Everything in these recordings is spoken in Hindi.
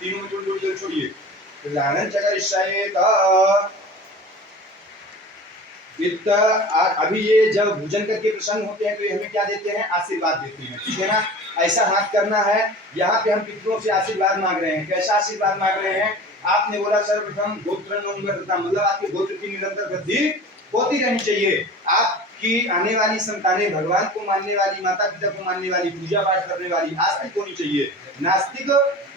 तीनों में जोड़ छोड़िए। प्रधानं चकरिष्येत वित्त। अभी ये जब भोजन करके प्रसन्न होते हैं तो ये हमें क्या देते हैं? आशीर्वाद देते हैं, ठीक है ना। ऐसा हाथ करना है, यहाँ पे हम पितरों से आशीर्वाद मांग रहे हैं। कैसा आशीर्वाद मांग रहे हैं? आपने बोला सर्वप्रथम गोत्र मतलब आपके गोत्र की निरंतर वृद्धि होती रहनी चाहिए। आपकी आने वाली संतानें भगवान को मानने वाली, माता पिता को मानने वाली, पूजा पाठ करने वाली, आस्तिक होनी चाहिए, नास्तिक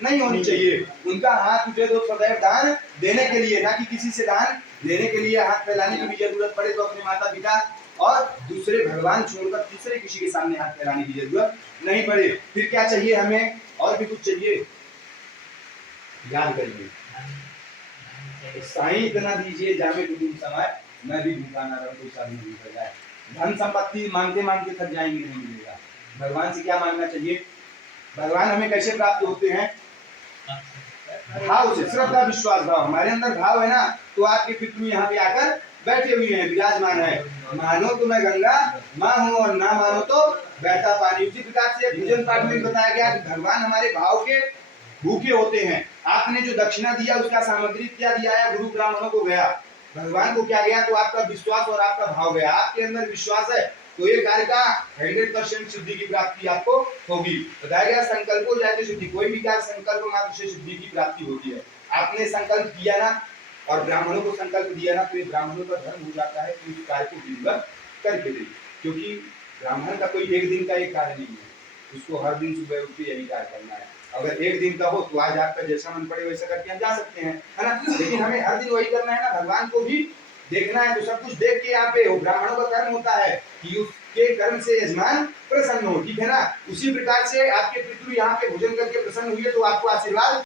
नहीं होनी चाहिए। उनका हाथ उठे तो सदैव दान देने के लिए, ना कि किसी से दान लेने के लिए हाथ फैलाने की भी जरूरत पड़े तो अपने माता पिता और दूसरे भगवान छोड़कर तीसरे किसी के सामने हाथ फैलाने की जरूरत नहीं पड़े। फिर क्या चाहिए हमें? और भी कुछ चाहिए, याद करिए। साईं इतना दीजिए जामे कुटुंब समय, मैं भी भूखा ना रहूं, कोई शादी नहीं कर जाए। धन संपत्ति मांगते मांगते थक जाएंगे, नहीं मिलेगा। भगवान से क्या मांगना चाहिए? भगवान हमें कैसे प्राप्त होते हैं? भाव से, श्रद्धा विश्वास भाव। हमारे अंदर भाव है ना, तो आपके पितृ यहाँ पे आकर बैठे हुए हैं, विराजमान है। मानो तो मैं गंगा माँ हूँ और ना मानो तो बहता पानी। उसी प्रकार से भोजन पाठ में बताया गया कि भगवान हमारे भाव के भूखे होते हैं। आपने जो दक्षिणा दिया उसका सामग्री क्या दिया है? गुरु ब्राह्मणों को गया, भगवान को क्या गया? तो आपका विश्वास और आपका भाव गया। आपके अंदर विश्वास है तो ये कार्य का 100% सिद्धि की प्राप्ति आपको होगी। बताया गया संकल्प हो जाए तो सिद्धि, कोई भी कार्य संकल्प मात्र से सिद्धि की प्राप्ति होती है। आपने संकल्प किया ना और ब्राह्मणों को संकल्प दिया ना, तो ये ब्राह्मणों का धर्म हो जाता है कि उस कार्य को विधिवत करके दे। क्योंकि ब्राह्मण का कोई एक दिन का एक कार्य नहीं है, उसको हर दिन सुबह उठ के यही कार्य करना है। अगर एक दिन का हो तो आज आपका जैसा मन पड़े वैसा करके हम जा सकते हैं, है ना। लेकिन हमें हर दिन वही करना है ना, भगवान को भी देखना है। तो सब कुछ देख के यहाँ पे ब्राह्मणों का कर्म होता है कि उसके कर्म से यजमान प्रसन्न हो, ठीक है ना। उसी प्रकार से आपके पितृ यहाँ पे भोजन करके प्रसन्न हुए तो आपको आशीर्वाद